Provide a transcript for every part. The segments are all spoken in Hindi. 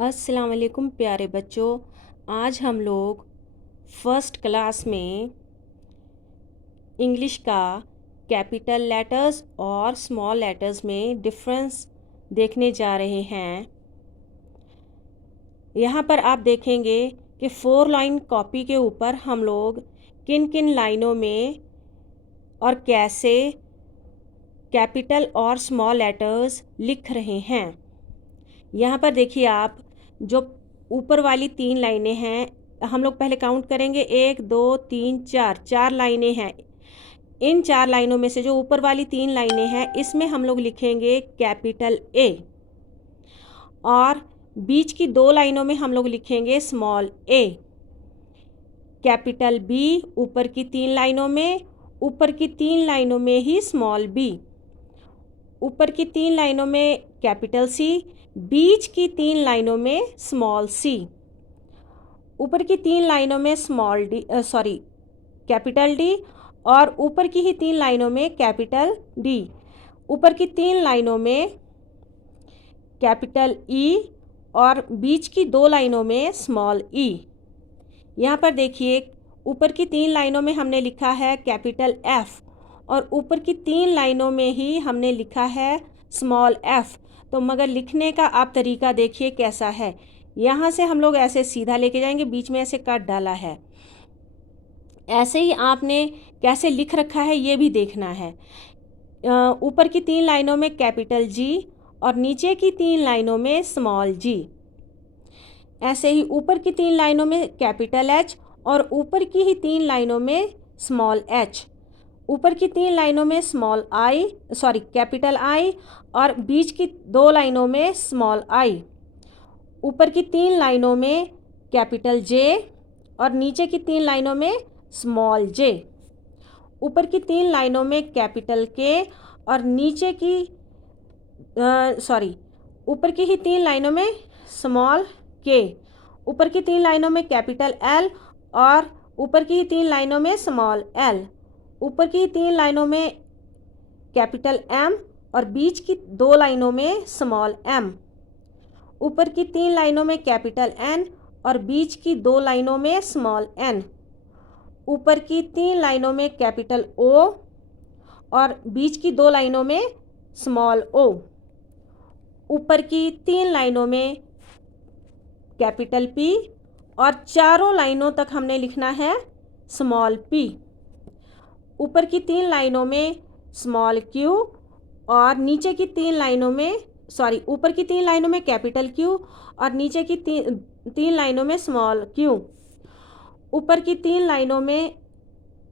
अस्सलाम वालेकुम प्यारे बच्चों। आज हम लोग फर्स्ट क्लास में इंग्लिश का कैपिटल लेटर्स और स्मॉल लेटर्स में डिफरेंस देखने जा रहे हैं। यहाँ पर आप देखेंगे कि 4 लाइन कॉपी के ऊपर हम लोग किन किन लाइनों में और कैसे कैपिटल और स्मॉल लेटर्स लिख रहे हैं। यहाँ पर देखिए आप, जो ऊपर वाली 3 लाइनें हैं हम लोग पहले काउंट करेंगे। 1 2 3 4 4 लाइनें हैं। इन 4 लाइनों में से जो ऊपर वाली 3 लाइनें हैं इसमें हम लोग लिखेंगे कैपिटल ए, और बीच की 2 लाइनों में हम लोग लिखेंगे स्मॉल ए। कैपिटल बी ऊपर की 3 लाइनों में, ऊपर की 3 लाइनों में ही स्मॉल बी। ऊपर की 3 लाइनों में कैपिटल सी, बीच की 3 लाइनों में स्मॉल सी। ऊपर की 3 लाइनों में कैपिटल डी, और ऊपर की ही 3 लाइनों में कैपिटल डी। ऊपर की 3 लाइनों में कैपिटल ई, और बीच की 2 लाइनों में स्मॉल ई। यहाँ पर देखिए, ऊपर की 3 लाइनों में हमने लिखा है कैपिटल एफ, और ऊपर की 3 लाइनों में ही हमने लिखा है स्मॉल एफ। तो मगर लिखने का आप तरीका देखिए कैसा है। यहाँ से हम लोग ऐसे सीधा लेके जाएंगे, बीच में ऐसे कट डाला है। ऐसे ही आपने कैसे लिख रखा है ये भी देखना है। ऊपर की 3 लाइनों में कैपिटल जी, और नीचे की 3 लाइनों में स्मॉल जी। ऐसे ही ऊपर की 3 लाइनों में कैपिटल एच, और ऊपर की ही 3 लाइनों में स्मॉल एच। ऊपर की 3 लाइनों में कैपिटल आई, और बीच की 2 लाइनों में स्मॉल आई। ऊपर की 3 लाइनों में कैपिटल जे, और नीचे की 3 लाइनों में स्मॉल जे। ऊपर की 3 लाइनों में कैपिटल के, और नीचे की ऊपर की ही 3 लाइनों में स्मॉल के। ऊपर की 3 लाइनों में कैपिटल एल, और ऊपर की ही 3 लाइनों में स्मॉल एल। ऊपर की 3 लाइनों में कैपिटल एम, और बीच की 2 लाइनों में स्मॉल एम। ऊपर की 3 लाइनों में कैपिटल एन, और बीच की 2 लाइनों में स्मॉल एन। ऊपर की 3 लाइनों में कैपिटल ओ, और बीच की 2 लाइनों में स्मॉल ओ। ऊपर की 3 लाइनों में कैपिटल पी, और चारों लाइनों तक हमने लिखना है स्मॉल पी। ऊपर की 3 लाइनों में स्मॉल क्यू, और नीचे की 3 लाइनों में ऊपर की 3 लाइनों में कैपिटल क्यू, और नीचे की 3 लाइनों में स्मॉल क्यू। ऊपर की 3 लाइनों में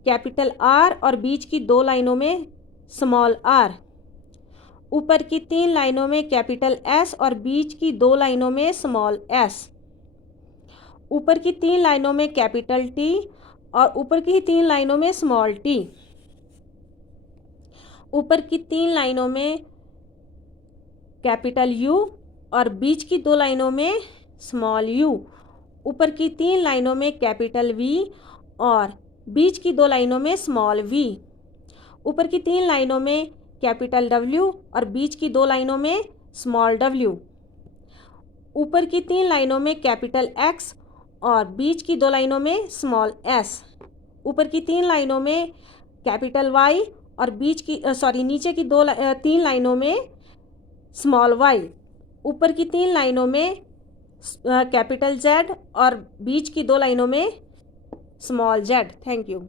कैपिटल आर, और बीच की 2 लाइनों में स्मॉल आर। ऊपर की 3 लाइनों में कैपिटल एस, और बीच की 2 लाइनों में स्मॉल एस। ऊपर की 3 लाइनों में कैपिटल टी, और ऊपर की 3 लाइनों में स्मॉल टी। ऊपर की 3 लाइनों में कैपिटल यू, और बीच की 2 लाइनों में स्मॉल यू। ऊपर की 3 लाइनों में कैपिटल वी, और बीच की 2 लाइनों में स्मॉल वी। ऊपर की 3 लाइनों में कैपिटल डब्ल्यू, और बीच की 2 लाइनों में स्मॉल डब्ल्यू। ऊपर की 3 लाइनों में कैपिटल एक्स, और बीच की 2 लाइनों में स्मॉल एस। ऊपर की 3 लाइनों में कैपिटल वाई, और नीचे की 3 लाइनों में स्मॉल वाई। ऊपर की 3 लाइनों में कैपिटल जेड, और बीच की 2 लाइनों में स्मॉल जेड। Thank you.